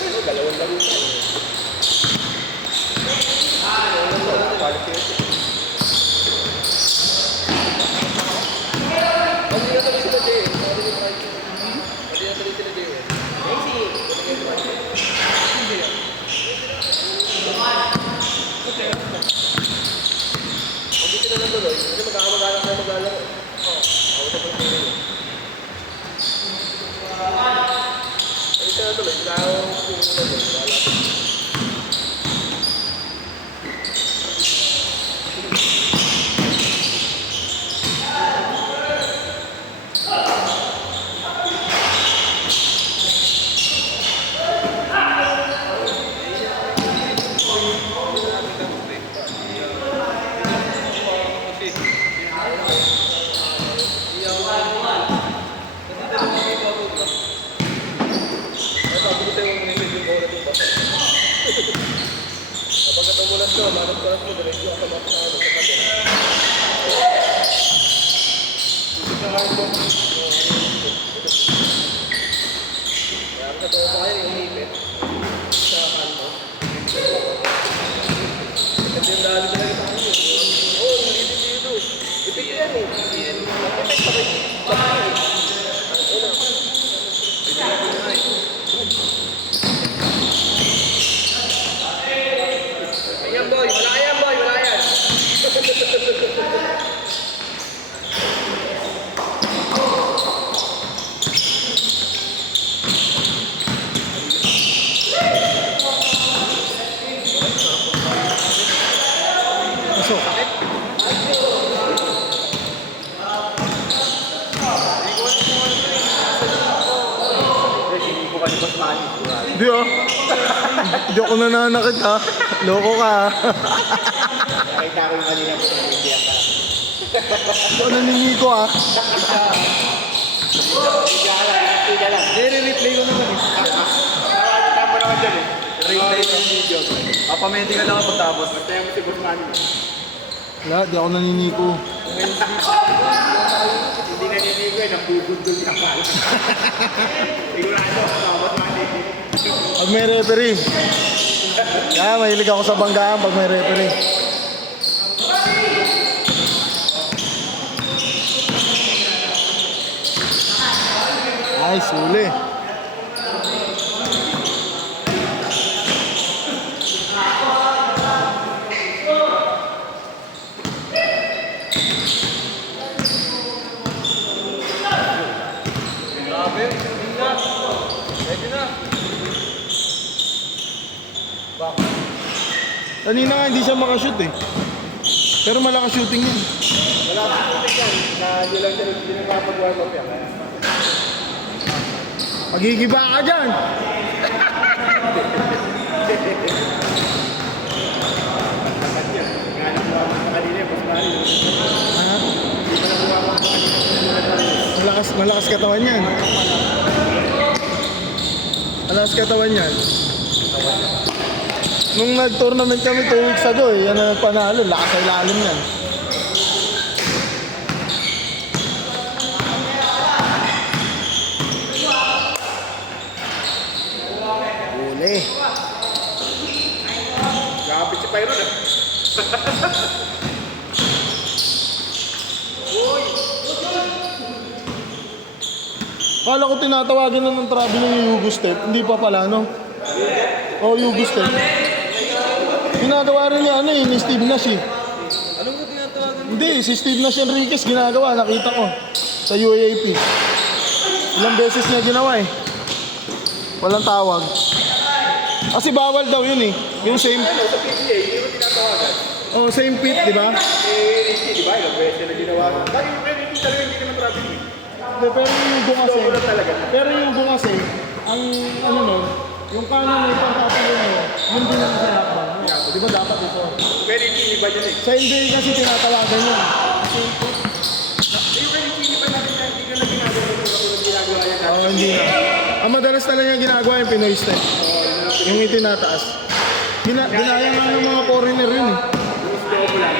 Dalawang laro siya. Pag di natuloy sila Jay, pag di natuloy sila Jay. Hindi sila natuloy, kasi magkakamag-anak na mag-alaro. Ako sa pagkiri. Hindi sila natuloy, sila ako pumunta doon. Kapag katumulas ko, malas-malas mo, diretso ako sa kapatid. Sa hardbox. Kaya ang katulad ko kayo, yung ipit. Sa kanto. Kasi yung dahil talaga sa kanto. Oo, hindi dito. Ipit yan eh. Ipit pa kayo. Ayan boy, wala yan boy, wala yan. Pasok. Hindi ah. Hindi ako nananakit ha. Loko ka ha. Nakita ko yung kanina ko sa media ka. Ito naningi ko ha. Tiga lang. I-replay ko naman eh. Tama naman dyan eh. Replay ng video. Papamenti ka lang kapag tapos. Mataya mo si Boss Manny. Wala, di ako naniniko. Hindi naninigo eh, nabubundol niya pala. Sigurado, Boss Manny. Pag may referee. Kaya mahilig ako sa banggaan pag may referee. Ay, suli. Grabe. Pwede na. Kanina nga hindi siya makashoot eh. Pero malakas shooting yun. Wala ka putik yan. Na hindi lang siya hindi nagpapag-warm up yan. Magigiba ka dyan. Nga nakuha mo sa kanina, Boss Manny. Ha? Hindi pa nakuha mo sa kanina. Malakas katawan yan. Malakas katawan yan. Nung nag-tournament kami 2 weeks ago eh, yan ang panalo, lakas sa ilalim yan. Uli. Gapit si Pyron eh. Kala ko tinatawagan na ng travel yung Yugo Step, hindi pa pala no? Oh, Yugo Step. Ginagawa rin niya ano eh, ni Steve Nash eh. Anong ko tinatawagan? Hindi, si Steve Nash Enriquez ginagawa, nakita ko. Sa UAAP. Ilang beses niya ginawa eh. Walang tawag. Kasi bawal daw yun eh. Yung same, Ano, sa PGA, hindi mo tinatawagan. oh, same pit, di ba? Ricky, di ba? Ilang beses na ginawa. Bakit yung kay Ricky talaga hindi naman travel eh. Hindi, pero yung Yugo kasi, Wala talaga. pero yung Yugo kasi, ang ano nun, yung kanan na ipang tatalo mo, yun din ang sa lockdown. Di ba dapat ito? Kay Ricky, iba yun eh. Sa NBA kasi tinatawagan yun. Yung kay Ricky, iba natin na hindi ka na ginagawa yung mga ginagawa yan. Oo, hindi na. Ang madalas talaga ginagawa yung Pinoy step. Yung itinataas. Ginaya nga ng mga foreigner yun eh. Gusto ko lang.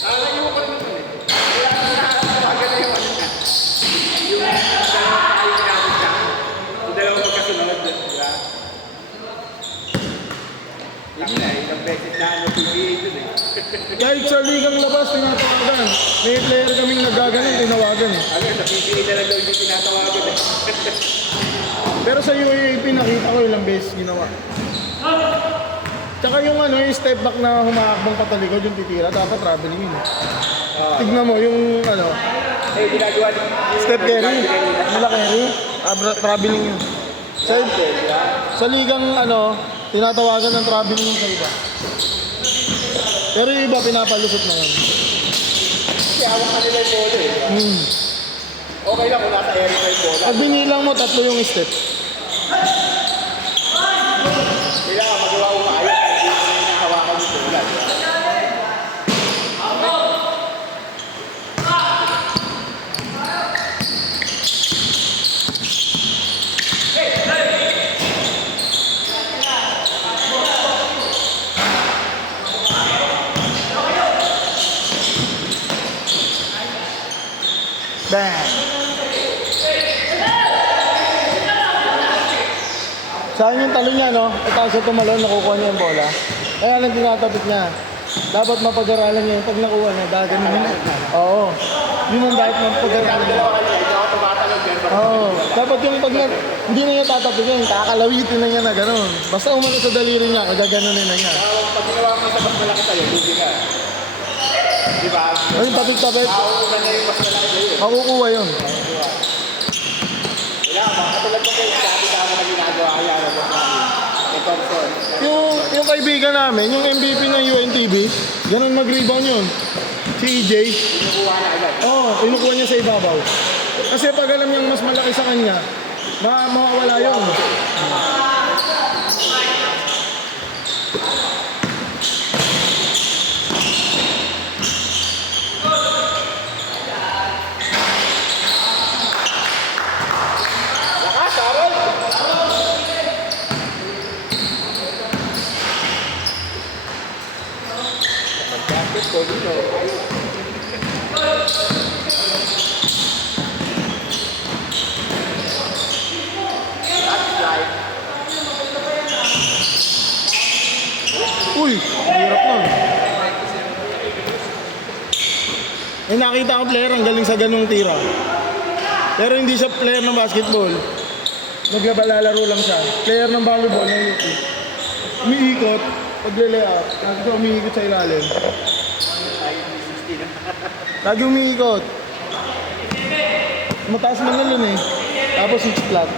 Ayaw ko rin naman eh. Kaya nakakawagan na yung ano na. Yung dalawa tayo ginagawa siya. Yung dalawa magkasunod. Diba? Kahit sa ligang labas, tinatawagan. May player kaming nagaganon, tinawagan eh. Ano, sa PBA na lang daw hindi tinatawagan eh. Pero sa UAAP, nakita ko ilang beses ginawa. Tsaka yung ano, yung step back na humakbang patalikod, yung titira, dapat traveling yun. Tignan mo, yung ano, Eh, ginagawa din. step carry, nila carry, traveling yun. Sa ligang ano, tinatawagan ng traveling yung sa iba. Pero yung iba, pinapalusot na yun. Kasi hawak ka nila yung bola eh. Okay lang kung nasa area ka yung bola. Pag binilang mo, 3 yung step. Kailangan magawa ko maayos. Hindi mo na yung hawakan yung bola. Bang! Saan yung talo niya, no? Itaas sa tumalon, nakukuha niya yung bola. Kaya lang tinatapit niya. Dapat mapag-aralan niya yung pag nakuha niya, gaganin niya. Oo. Yun ang dapat mapag-aralan niya. Oo. Dapat yung pag hindi na niya tatapikin, kakalawitin na niya na gano'n. Basta umano sa daliri niya, kagaganunin na niya. Pag ginawa mo sa mas malaki sa'yo, hindi ka. Di ba? Ayun, tapit-tapit. Makukuha niya yung mas malaki sa'yo. Makukuha yun. Kailangan, katulad mo kayo, dati-dami na ginagawa kaya na ba namin. Thompson. Yung kaibigan namin, yung MVP ng UNTV, ganun mag-rebound yun. Si EJ. Kinukuha na agad. Oo, inukuha niya sa ibabaw. Kasi pag alam niyang mas malaki sa kanya, mawawala yun. Lakas, Aaron! Basketball dito. Uy, hirap nun. Eh nakita ko player, ang galing sa ganung tira. Pero hindi siya player ng basketball. Naglalaro lang siya. Player ng volleyball ng UP. Umiikot, pagle-layout, lagi umiikot sa ilalim. Lagi umiikot. Mataas man nun eh. Tapos 6 flat.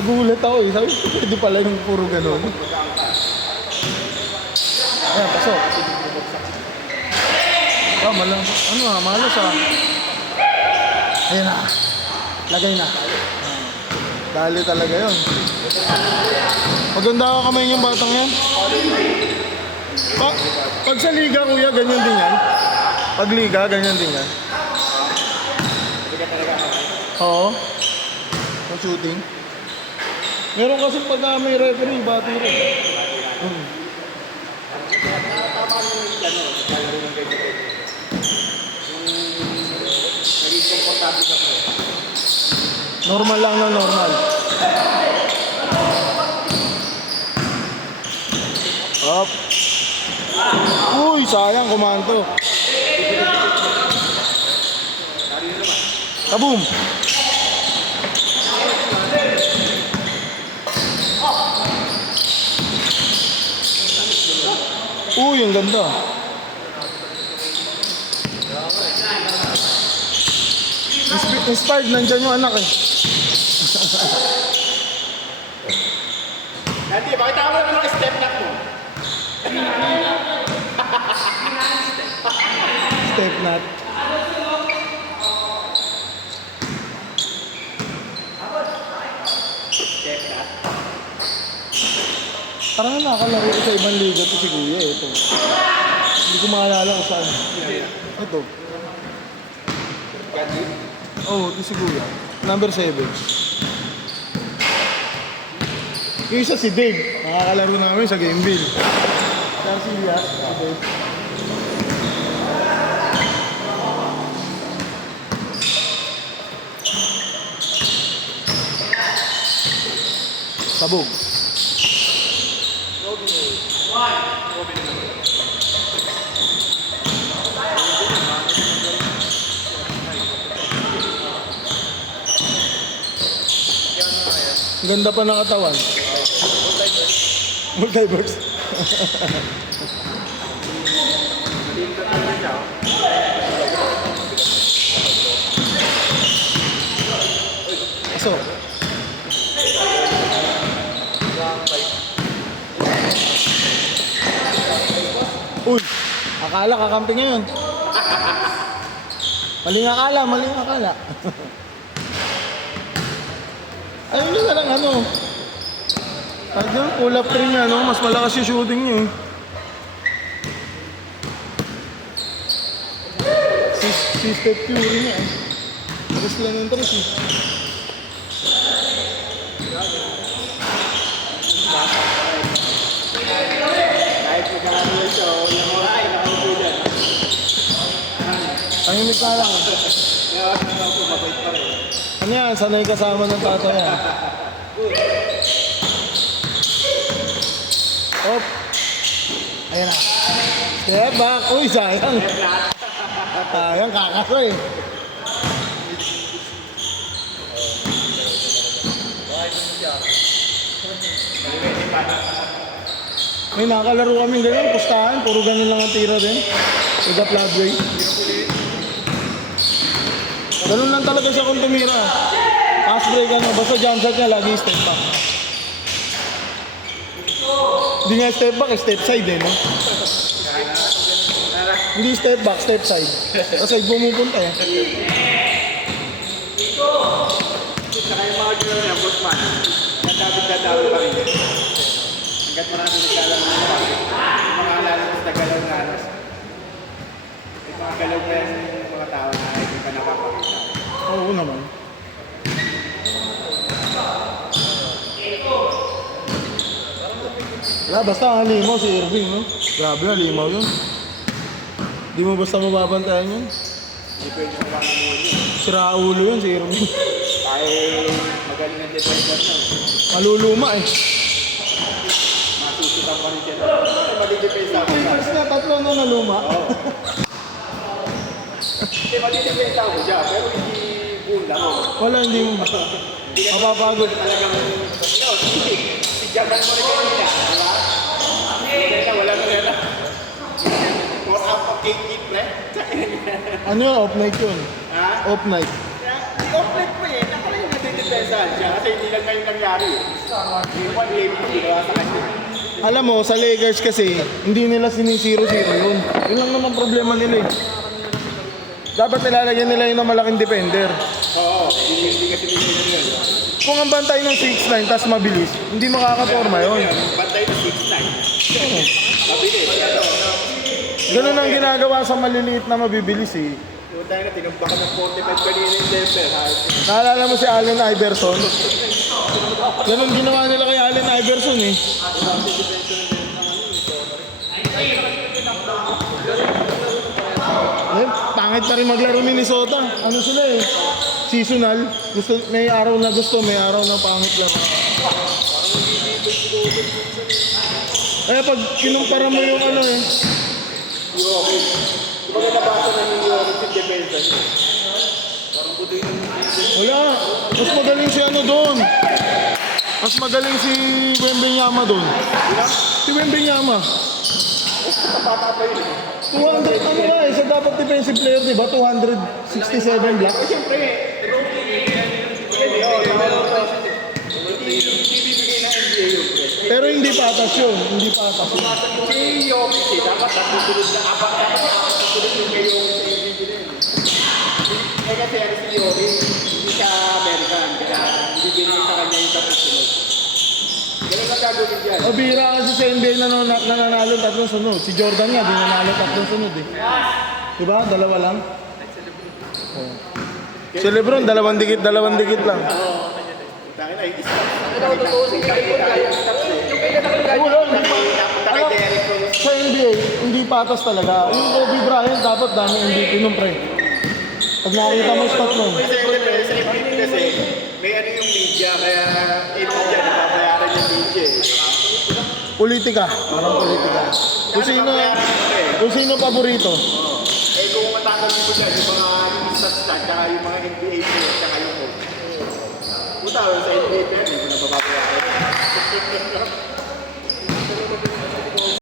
Nagulat ako eh. Sabi ko, pwede pala yung puro gano'n. Ayan, pasok. Oh, malang, ano ah, malos ah. Ayan na. Lagay na. Dali talaga yun. Maganda ka kamay yung batang yan. Pag sa liga, kuya, ganyan din yan. Pag liga, ganyan din yan. Oo. Ang shooting. Meron kasi pag may referee, bati rin. Normal lang na normal. Up. Uy, sayang kumanto. Kaboom. Uy, ang ganda. Inspired, nandyan yung anak eh. Dati, pakita mo naman ang step knock mo. Step nut. Step knock. Parang nakakalaro ko sa ibang liga to si Kuya eh. Ito. Hindi ko maalala kung saan. Ito. Oh, ito si Kuya. Number 7. Yung isa si Dave. Nakakalaro namin sa Gameville. Saan si Lia? Si Dave. Sabog. Ganda pa ng katawan. Multiverse. Aso. Uy, akala kakampi ngayon. Maling akala, maling akala. Ayun nyo na lang ano. Ano, pull up 3 niya, no? Mas malakas yung shooting niyo. Si Steph Curry niya eh. Tapos lang yung 3 eh. Kahit magkakaroon siya, walang mga ay, nakaupo dyan. Tahimik ka lang. Kaya ako mabait pa rin. Ano yan? Sanay kasama ng tatay yan. Op. Ayan na. Step back. Uy, sayang. Sayang, kakaso eh. May nakalaro kami ganyan, pustahan. Puro ganun lang ang tira din. With the floodway. Ganun lang talaga siya kung tumira. Pass break ano, basta jump shot niya, lagi step back. Hindi nga step back, step side eh, no? Hindi step back, step side. Sa side bumupunta eh. Saka yung mga gano'n niya, Brosman, dadawit pa rin. Hanggat marami nagkalang ng yung mga lalabas na galaw na alas. Yung mga galaw pa yan yung mga tao na hindi pa nakapakita. Oo naman. Wala, basta ang halimaw si Irving, no? Grabe, halimaw yun. Di mo basta mababantayan yun. Hindi pwede sa mga mo yun. Sira ulo yun si Irving. Kahit magaling na defender na. Maluluma eh. Masusukan pa rin siya. Kasi madidepensa ako siya. First na, tatlo na naluma. Hindi, madidepensa ako siya. Pero hindi bunda mo. Wala, hindi mo. Mapapagod. Talagang, si Jaman mo rin kanina, di ba? Kaya wala na rin. More up of KG, pre. Ano yun? Off night yun. Ha? Off night. I-offline mo eh. Ako lang yung nadidepensahan siya. Kasi hindi lang ngayon nangyari. Yung one game ito, ginawa sa kanya. Alam mo, sa Lakers kasi, hindi nila sinisiro-siro yun. Yun lang naman problema nila eh. Dapat nilalagyan nila yun ng malaking defender. Oo, hindi kasi binigyan yun. Kung ang bantay ng 6'9", tas mabilis, hindi makakaporma yun. Bantay na 6'9". Mabilis. Ano? Ganun ang ginagawa sa maliliit na mabibilis eh. Yung tayo na tinumbakan ng 45 kanina yung Denver. Naalala mo si Allen Iverson? Ganun ginawa nila kay Allen Iverson eh. Eh, pangit pa rin maglaro Minnesota. Ano sila eh? Seasonal. Gusto, may araw na gusto, may araw na pangit laro. Kaya pag kinumpara mo yung ano eh, Jokic. Di ba may nabasa na yung Jokic yung depensa niya? wala. Mas magaling si ano doon. Mas magaling si Wembanyama doon. Si Wembanyama. Bata pa yun eh. 200, ano na eh, sa dapat defensive player, di ba? 267 blocks. Siyempre, hindi bibigay ng NBA yun. Pero hindi patas yun. Hindi patas yun. Si Jokic eh, dapat nasusunod na apat nasusunod yung kay Jokic sa MVP na yun. Eh kasi ano si Jokic, hindi siya American, kaya hindi binigay sa kanya yung dapat sunod. Ganun lang gagawin dyan. O bira kasi sa NBA nananalo tatlong sunod. Si Jordan nga, di nanalo tatlong sunod eh. Diba? Dalawa lang. Oh. Si Lebron, dalawang dikit lang. Tangin na, isa. Ano totoo si Lebron? Yung kaya Wala, hindi pa. napunta kay Derek Rose. Sa NBA, hindi patas talaga. Yung Kobe Bryant, dapat dami MVP nung pre. Pag nakita mo stat nun. Kasi sa MVP kasi, may ano yung media, kaya yung media, nababayaran yung media eh. Politika. Parang politika. Kung sino paborito. Eh kung matanggal mo dyan, yung mga